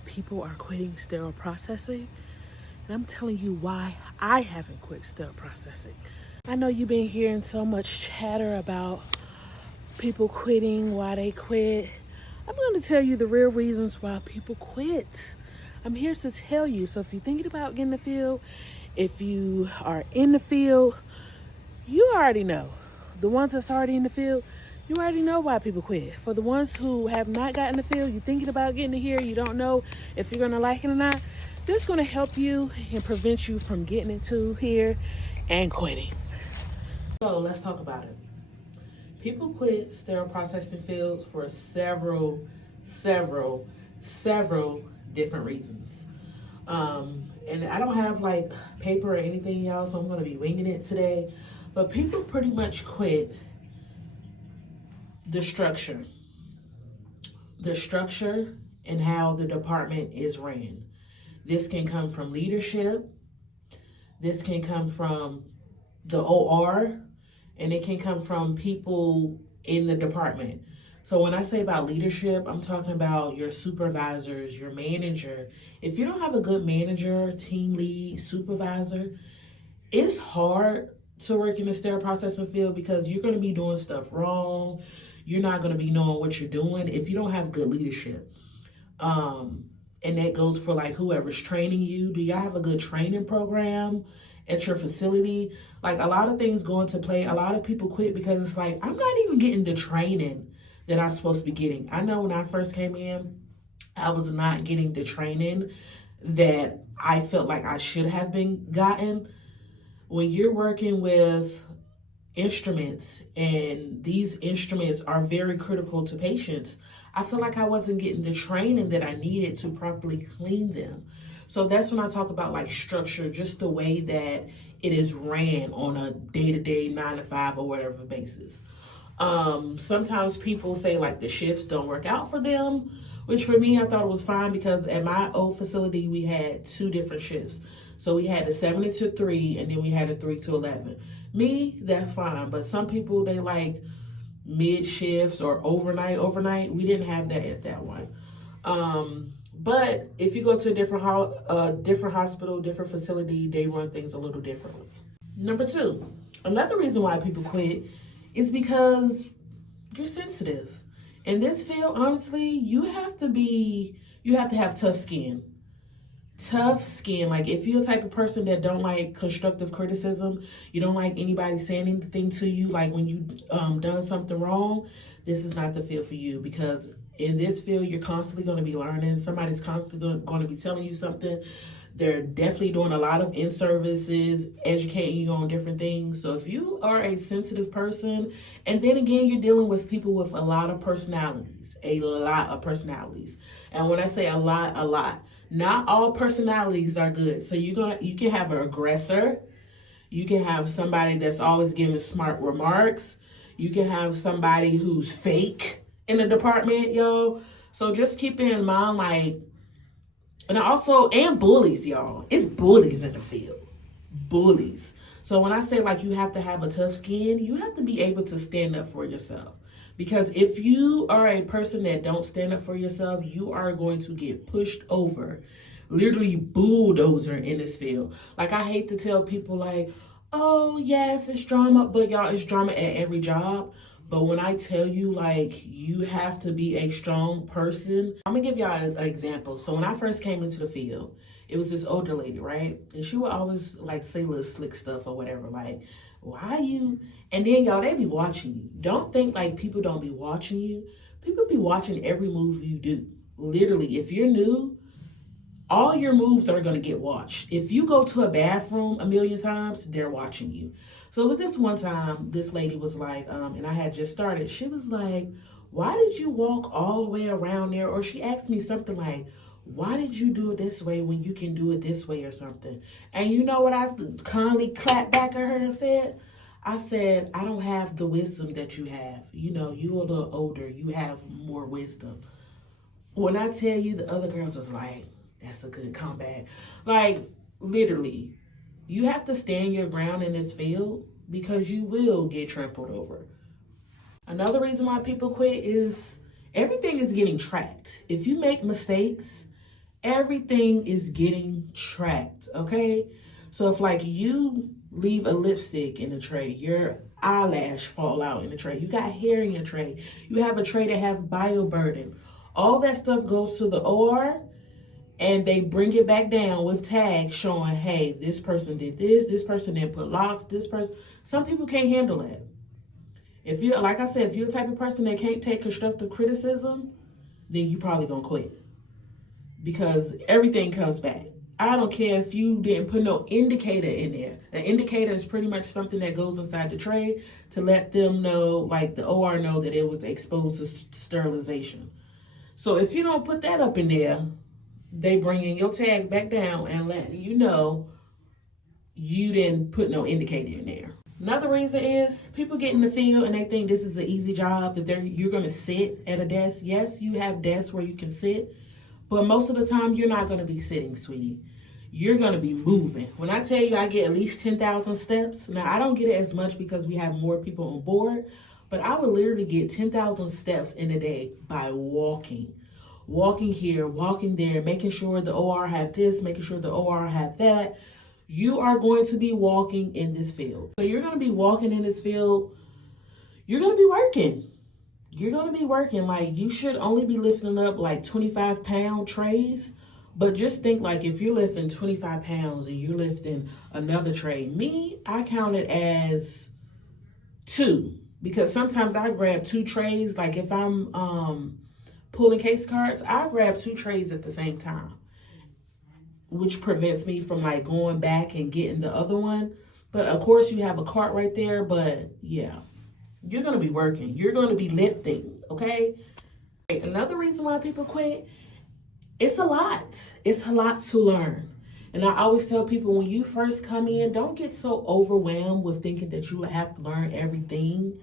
why people are quitting sterile processing. And I'm telling you why I haven't quit sterile processing. I know you've been hearing so much chatter about people quitting, why they quit. I'm going to tell you the real reasons why people quit. I'm here to tell you. So if you're thinking about getting in the field, if you are in the field, you already know. The ones that's already in the field, you already know why people quit. For the ones who have not gotten the field, you're thinking about getting in here, you don't know if you're going to like it or not, this is going to help you and prevent you from getting into here and quitting. So let's talk about it. People quit sterile processing fields for several different reasons. And I don't have like paper or anything, y'all, so I'm going to be winging it today. But people pretty much quit the structure and how the department is ran. This can come from leadership. This can come from the OR, and it can come from people in the department. So when I say about leadership, I'm talking about your supervisors, your manager. If you don't have a good manager, team lead, supervisor, it's hard to work in the sterile processing field because you're going to be doing stuff wrong. You're not going to be knowing what you're doing if you don't have good leadership. And that goes for like whoever's training you. Do y'all have a good training program at your facility? Like a lot of things go into play. A lot of people quit because it's like, I'm not even getting the training that I'm supposed to be getting. I know when I first came in, I was not getting the training that I felt like I should have been gotten. When you're working with instruments and these instruments are very critical to patients, I feel like I wasn't getting the training that I needed to properly clean them. So that's when I talk about like structure, just the way that it is ran on a day-to-day 9 to 5 or whatever basis. Sometimes people say like the shifts don't work out for them, which for me, I thought it was fine because at my old facility, we had 2 different shifts. So we had the 7 to 3 and then we had a 3 to 11. Me, that's fine. But some people, they like mid shifts or overnight. We didn't have that at that one. But if you go to a different hospital, different facility, they run things a little differently. Number 2, another reason why people quit is because you're sensitive. In this field, honestly, you have to have tough skin. Tough skin. Like if you're the type of person that don't like constructive criticism, you don't like anybody saying anything to you, like when you done something wrong, this is not the field for you, because in this field, you're constantly going to be learning. Somebody's constantly going to be telling you something. They're definitely doing a lot of in-services, educating you on different things. So if you are a sensitive person, and then again, you're dealing with people with a lot of personalities. And when I say a lot, not all personalities are good. So you can have an aggressor. You can have somebody that's always giving smart remarks. You can have somebody who's fake in the department, yo. So just keep in mind, like, and bullies, y'all. It's bullies in the field. Bullies. So when I say like you have to have a tough skin, you have to be able to stand up for yourself. Because if you are a person that don't stand up for yourself, you are going to get pushed over. Literally bulldozer in this field. Like I hate to tell people like, oh yes, it's drama, but y'all, it's drama at every job. But when I tell you, like, you have to be a strong person, I'm gonna give y'all an example. So when I first came into the field, it was this older lady, right? And she would always like say little slick stuff or whatever, like, why you? And then y'all, they be watching you. Don't think like people don't be watching you. People be watching every move you do. Literally, if you're new, all your moves are gonna get watched. If you go to a bathroom a million times, they're watching you. So it was this one time, this lady was like, and I had just started, she was like, why did you walk all the way around there? Or she asked me something like, why did you do it this way when you can do it this way or something? And you know what I kindly clapped back at her and said? I said, I don't have the wisdom that you have. You know, you a little older, you have more wisdom. When I tell you, the other girls was like, that's a good comeback. Like, literally, you have to stand your ground in this field because you will get trampled over. Another reason why people quit is everything is getting tracked. If you make mistakes, Everything is getting tracked, okay? So if like you leave a lipstick in the tray, your eyelash fall out in the tray, you got hair in your tray, you have a tray that has bioburden, all that stuff goes to the OR and they bring it back down with tags showing, hey, this person did this person didn't put locks, this person. Some people can't handle that. If you're, like I said, if you're the type of person that can't take constructive criticism, then you probably gonna quit because everything comes back. I don't care if you didn't put no indicator in there. An indicator is pretty much something that goes inside the tray to let them know, like the OR know that it was exposed to sterilization. So if you don't put that up in there, they bring in your tag back down and let you know you didn't put no indicator in there. Another reason is people get in the field and they think this is an easy job, that you're going to sit at a desk. Yes, you have desks where you can sit, but most of the time you're not going to be sitting, sweetie. You're going to be moving. When I tell you I get at least 10,000 steps, now I don't get it as much because we have more people on board, but I would literally get 10,000 steps in a day by walking. Walking here, walking there, making sure the OR have this, making sure the OR have that. You are going to be walking in this field. So you're going to be walking in this field. You're going to be working. You're going to be working. Like, you should only be lifting up like 25-pound trays. But just think, like, if you're lifting 25 pounds and you're lifting another tray. Me, I count it as 2. Because sometimes I grab 2 trays. Like, if I'm pulling case cards, I grab 2 trays at the same time, which prevents me from like going back and getting the other one. But of course you have a cart right there, but yeah, you're going to be working. You're going to be lifting, okay? Another reason why people quit, it's a lot. It's a lot to learn. And I always tell people, when you first come in, don't get so overwhelmed with thinking that you have to learn everything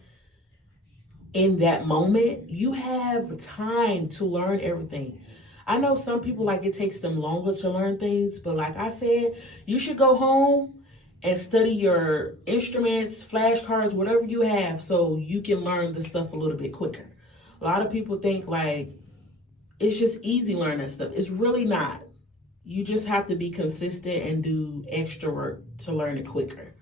in that moment. You have time to learn everything. I know some people, like, it takes them longer to learn things, but like I said, you should go home and study your instruments, flashcards, whatever you have, so you can learn the stuff a little bit quicker. A lot of people think like it's just easy learning that stuff. It's really not. You just have to be consistent and do extra work to learn it quicker.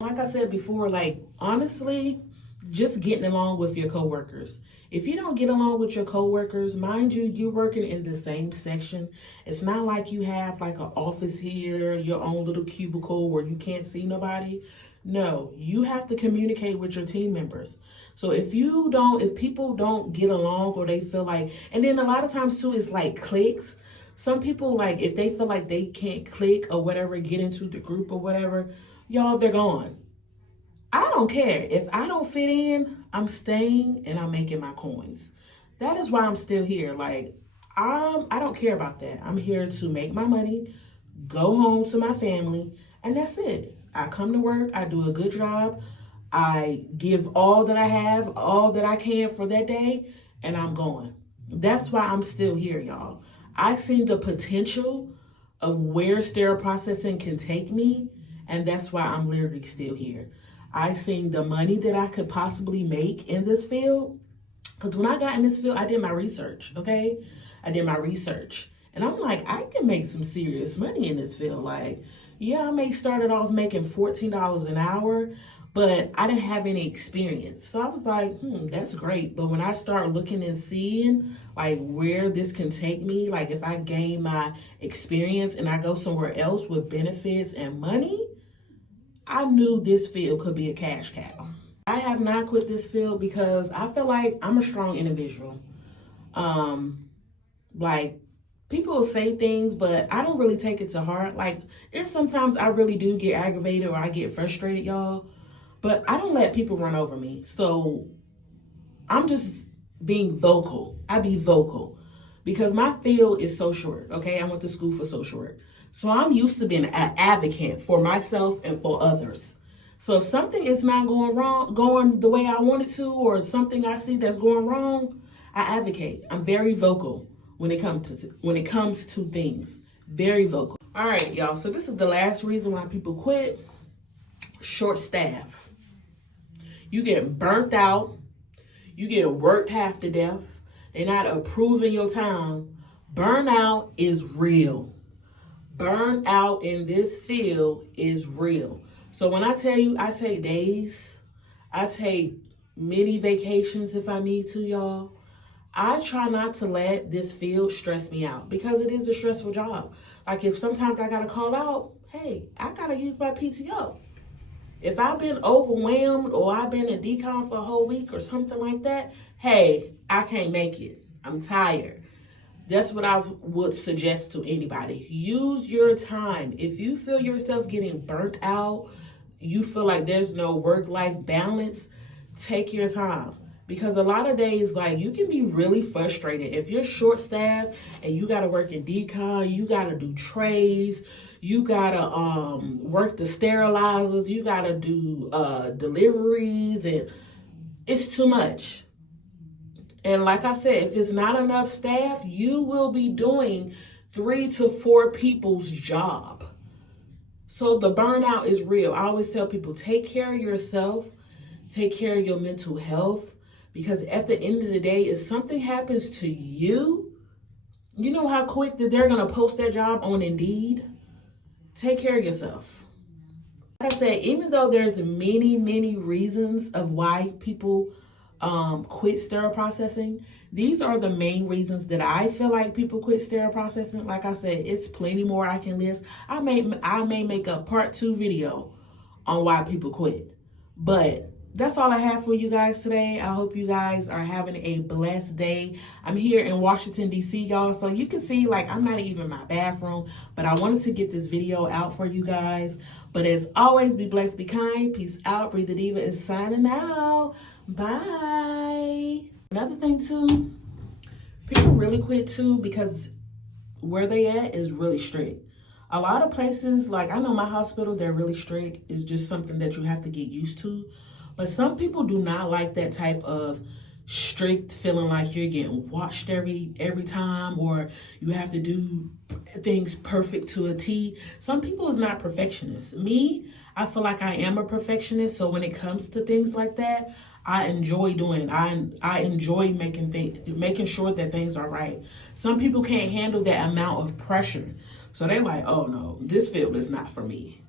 Like I said before, like, honestly, just getting along with your coworkers. If you don't get along with your coworkers, mind you, you're working in the same section. It's not like you have like an office here, your own little cubicle where you can't see nobody. No, you have to communicate with your team members. So if people don't get along, or they feel like, and then a lot of times too, it's like cliques. Some people, like, if they feel like they can't click or whatever, get into the group or whatever, y'all, they're gone. I don't care. If I don't fit in, I'm staying and I'm making my coins. That is why I'm still here. Like, I don't care about that. I'm here to make my money, go home to my family, and that's it. I come to work, I do a good job, I give all that I have, all that I can for that day, and I'm going. That's why I'm still here, y'all. I see the potential of where sterile processing can take me, and that's why I'm literally still here. I seen the money that I could possibly make in this field. Because when I got in this field, I did my research, okay? I did my research. And I'm like, I can make some serious money in this field. Like, yeah, I may started off making $14 an hour, but I didn't have any experience. So I was like, that's great. But when I start looking and seeing like where this can take me, like if I gain my experience and I go somewhere else with benefits and money, I knew this field could be a cash cow. I have not quit this field because I feel like I'm a strong individual. Like, people will say things, but I don't really take it to heart. Like, it's sometimes I really do get aggravated or I get frustrated, y'all. But I don't let people run over me. So I'm just being vocal. I be vocal because my field is social work, okay? I went to school for social work. So I'm used to being an advocate for myself and for others. So if something is not going the way I want it to, or something I see that's going wrong, I advocate. I'm very vocal when it comes to things. Very vocal. All right, y'all. So this is the last reason why people quit. Short staff. You get burnt out. You get worked half to death. They're not approving your time. Burnout is real. Burnout in this field is real. So when I tell you I take days, I take many vacations if I need to, y'all. I try not to let this field stress me out because it is a stressful job. Like if sometimes I gotta call out, hey, I gotta use my PTO. If I've been overwhelmed or I've been in decon for a whole week or something like that, hey, I can't make it. I'm tired. That's what I would suggest to anybody. Use your time. If you feel yourself getting burnt out, you feel like there's no work-life balance, take your time. Because a lot of days, like, you can be really frustrated. If you're short-staffed and you got to work in decon, you got to do trays, you got to work the sterilizers, you got to do deliveries, and it's too much. And like I said, if it's not enough staff, you will be doing 3 to 4 people's job. So the burnout is real. I always tell people, take care of yourself, take care of your mental health, because at the end of the day, if something happens to you, you know how quick that they're going to post that job on Indeed? Take care of yourself. Like I said, even though there's many reasons of why people quit sterile processing, these are the main reasons that I feel like people quit sterile processing. Like I said, it's plenty more I can list. I may make a part 2 video on why people quit. But that's all I have for you guys today. I hope you guys are having a blessed day. I'm here in Washington, D.C., y'all. So you can see, like, I'm not even in my bathroom. But I wanted to get this video out for you guys. But as always, be blessed, be kind. Peace out. Breathe the Diva is signing out. Bye. Another thing, too, people really quit, too, because where they at is really strict. A lot of places, like I know my hospital, they're really strict. It's just something that you have to get used to. But some people do not like that type of strict feeling like you're getting watched every time, or you have to do things perfect to a T. Some people is not perfectionists. Me, I feel like I am a perfectionist. So when it comes to things like that, I enjoy doing. I enjoy making sure that things are right. Some people can't handle that amount of pressure. So they're like, oh no, this field is not for me.